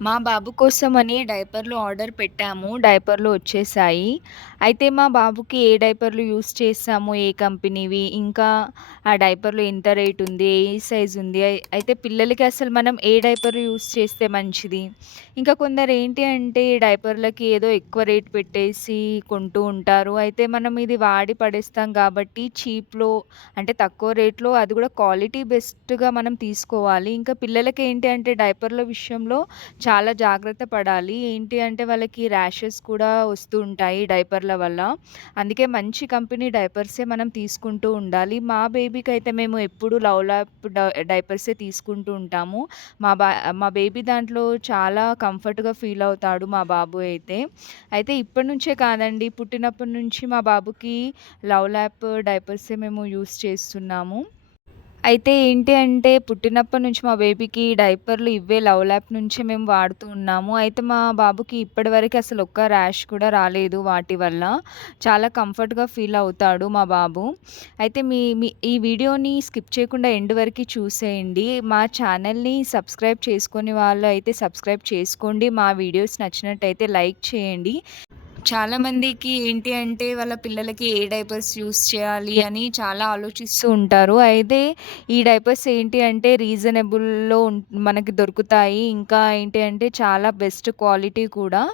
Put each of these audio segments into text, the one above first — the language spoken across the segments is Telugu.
మా బాబు కోసమని డైపర్‌లు ఆర్డర్ పెట్టాము. డైపర్‌లు వచ్చేసాయి. అయితే మా బాబుకి ఏ డైపర్‌లు యూజ్ చేసాము, ఏ కంపెనీవి, ఇంకా ఆ డైపర్‌లో ఎంత రేట్ ఉంది, ఏ సైజ్ ఉంది, అయితే పిల్లలకి అసలు మనం ఏ డైపర్ యూజ్ చేస్తే మంచిది. ఇంకా కొందరు ఏంటి అంటే డైపర్‌లకి ఏదో ఎక్కువ రేట్ పెట్టేసి కొంటూ ఉంటారు. అయితే మనం ఇది వాడి పడేస్తాం కాబట్టి చీప్‌లో అంటే తక్కువ రేట్‌లో అది కూడా క్వాలిటీ బెస్ట్‌గా మనం తీసుకోవాలి. ఇంకా పిల్లలకి ఏంటి అంటే డైపర్‌ల విషయంలో చాలా జాగ్రత్త పడాలి. ఏంటి అంటే వాళ్ళకి ర్యాషెస్ కూడా వస్తూ ఉంటాయి డైపర్‌ల వల్ల. అందుకే మంచి కంపెనీ డైపర్సే మనం తీసుకుంటూ ఉండాలి. మా బేబీకైతే మేము ఎప్పుడు లవ్ ల్యాప్ డైపర్సే తీసుకుంటూ ఉంటాము. మా బా మా బేబీ దాంట్లో చాలా కంఫర్ట్‌గా ఫీల్ అవుతాడు మా బాబు అయితే. అయితే ఇప్పటి నుంచే కాదండి, పుట్టినప్పటి నుంచి మా బాబుకి లవ్ ల్యాప్ డైపర్సే మేము యూజ్ చేస్తున్నాము. అయితే ఏంటి అంటే, పుట్టినప్పటి నుంచి మా బేబీకి డైపర్‌లు ఇవే లవ్ ల్యాప్ నుంచే మేము వాడుతూ ఉన్నాము. అయితే మా బాబుకి ఇప్పటివరకు అసలు ఒక్క ర్యాష్ కూడా రాలేదు వాటి వల్ల. చాలా కంఫర్ట్‌గా ఫీల్ అవుతాడు మా బాబు. అయితే మీ మీ ఈ వీడియోని స్కిప్ చేయకుండా ఎండ్ వరకి చూసేయండి. మా ఛానల్‌ని సబ్స్క్రైబ్ చేసుకొని వాళ్ళు అయితే సబ్స్క్రైబ్ చేసుకోండి. మా వీడియోస్ నచ్చినట్టయితే లైక్ చేయండి. చాలా మందికి ఏంటి అంటే వాళ్ళ పిల్లలకి ఏ డైపర్స్ యూజ్ చేయాలి అని చాలా ఆలోచిస్తూ ఉంటారు. అయితే ఈ డైపర్స్ ఏంటి అంటే రీజనబుల్‌లో మనకి దొరుకుతాయి. ఇంకా ఏంటి అంటే చాలా బెస్ట్ క్వాలిటీ కూడా.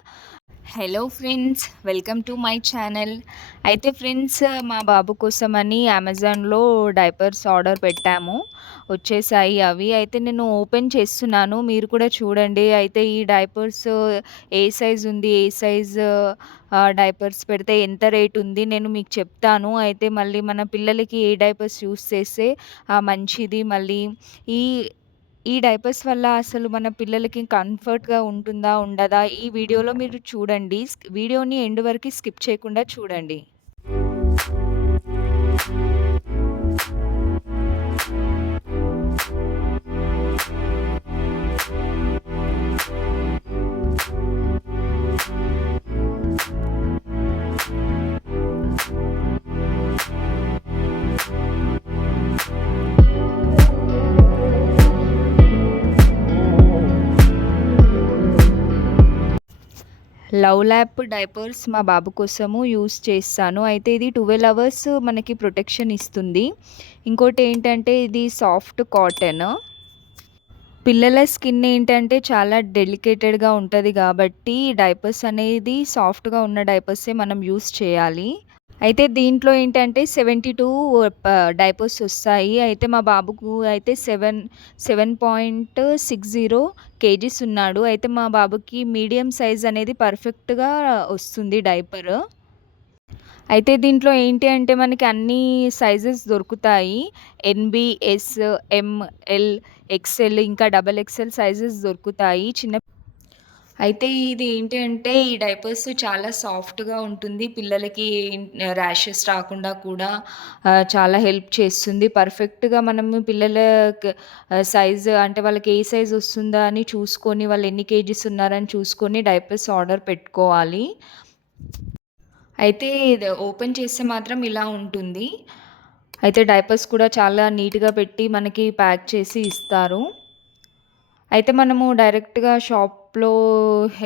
Hello friends, welcome to my channel. అయితే ఫ్రెండ్స్, మా బాబు కోసమని అమెజాన్‌లో డైపర్స్ ఆర్డర్ పెట్టాము. వచ్చేసాయి అవి. అయితే నేను ఓపెన్ చేస్తున్నాను. మీరు కూడా చూడండి. అయితే ఈ డైపర్స్ ఏ సైజ్ ఉంది, ఏ సైజ్ డైపర్స్ పెడితే ఎంత రేట్ ఉంది నేను మీకు చెప్తాను. అయితే మళ్ళీ మన పిల్లలకి ఏ డైపర్స్ యూజ్ చేస్తే మంచిది. మళ్ళీ ఈ ఈ డైపర్స్ వల్ల అసలు మన పిల్లలకి కంఫర్ట్‌గా ఉంటుందా? ఉండదా? ఈ వీడియోలో మీరు చూడండి. వీడియోని ఎండ్ వరకి స్కిప్ చేయకుండా చూడండి. లవ్ ల్యాప్ డైపర్స్ మా బాబు కోసము యూజ్ చేస్తాను. అయితే ఇది 12 అవర్స్ మనకి ప్రొటెక్షన్ ఇస్తుంది. ఇంకోటేంటంటే ఇది సాఫ్ట్ కాటన్. పిల్లల స్కిన్ ఏంటంటే చాలా డెలికేటెడ్‌గా ఉంటది గాబట్టి డైపర్స్ అనేది సాఫ్ట్‌గా ఉన్న డైపర్సే మనం యూజ్ చేయాలి. అయితే దీంట్లో ఏంటంటే 72 డైపర్స్ ఒస్తాయి. అయితే మా బాబుకు అయితే 7.60 కేజీస్ ఉన్నాడు. అయితే మా బాబుకి మీడియం సైజ్ అనేది పర్ఫెక్ట్‌గా ఒస్తుంది డైపరు. అయితే దీంట్లో ఏంటి అంటే మనకి అన్ని సైజెస్ దొరుకుతాయి. ఎన్‌బి, ఎస్, ఎం, ఎల్, ఎక్స్‌ఎల్ ఇంకా డబుల్ ఎక్స్‌ఎల్ సైజెస్ దొరుకుతాయి. అయితే ఇది ఏంటి అంటే ఈ డైపర్స్ చాలా సాఫ్ట్‌గా ఉంటుంది. పిల్లలకి ర్యాషెస్ రాకుండా కూడా చాలా హెల్ప్ చేస్తుంది. పర్ఫెక్ట్‌గా మనము పిల్లలకి సైజ్ అంటే వాళ్ళకి ఏ సైజ్ వస్తుందా అని చూసుకొని, వాళ్ళు ఎన్ని కేజీస్ ఉన్నారని చూసుకొని డైపర్స్ ఆర్డర్ పెట్టుకోవాలి. అయితే ఇది ఓపెన్ చేస్తే మాత్రం ఇలా ఉంటుంది. అయితే డైపర్స్ కూడా చాలా నీట్‌గా పెట్టి మనకి ప్యాక్ చేసి ఇస్తారు. అయితే మనము డైరెక్ట్‌గా షాప్‌లో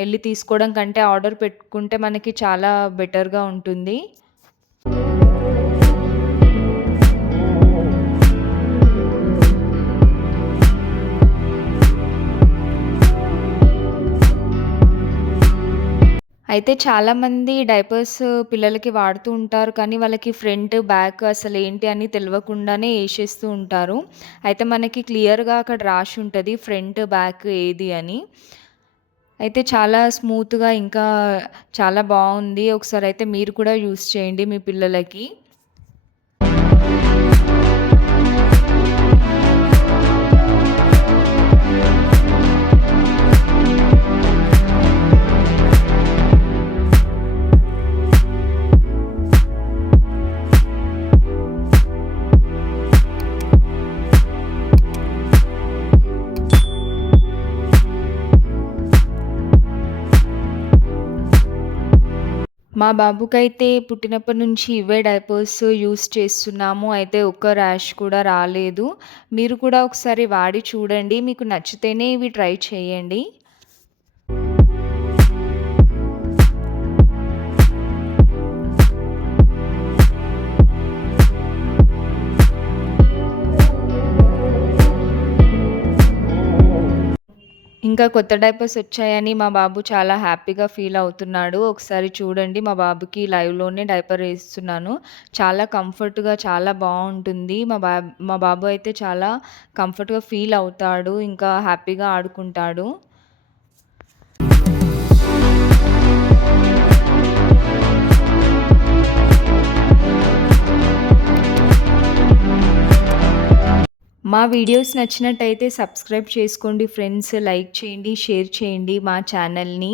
ఎళ్లి తీసుకోవడం కంటే ఆర్డర్ పెట్టుకుంటే మనకి చాలా బెటర్‌గా ఉంటుంది. అయితే చాలామంది డైపర్స్ పిల్లలకి వాడుతూ ఉంటారు. కానీ వాళ్ళకి ఫ్రంట్, బ్యాక్ అసలేంటి అని తెలవకుండానే ఏషేస్తూ ఉంటారు. అయితే మనకి క్లియర్‌గా అక్కడ రాసుంటది ఫ్రంట్, బ్యాక్ ఏది అని. అయితే చాలా స్మూత్‌గా ఇంకా చాలా బావుంది. ఒకసారయితే మీరు కూడా యూజ్ చేయండి మీ పిల్లలకి. మా బాబుకైతే పుట్టినప్పటి నుంచి ఇవే డైపర్స్ యూజ్ చేస్తున్నాము. అయితే ఒక్క ర్యాష్ కూడా రాలేదు. మీరు కూడా ఒకసారి వాడి చూడండి. మీకు నచ్చితేనే ఇవి ట్రై చేయండి. ఇంకా కొత్త డైపర్స్ వచ్చాయని మా బాబు చాలా హ్యాపీగా ఫీల్ అవుతున్నాడు. ఒకసారి చూడండి మా బాబుకి లైవ్‌లోనే డైపర్ ఏస్తున్నాను. చాలా కంఫర్ట్‌గా చాలా బావుంటుంది. మా బాబు అయితే చాలా కంఫర్ట్‌గా ఫీల్ అవుతాడు. ఇంకా హ్యాపీగా ఆడుకుంటాడు. మా వీడియోస్ నచ్చినట్టయితే సబ్స్క్రైబ్ చేసుకోండి ఫ్రెండ్స్. లైక్ చేయండి, షేర్ చేయండి మా ఛానల్‌ని.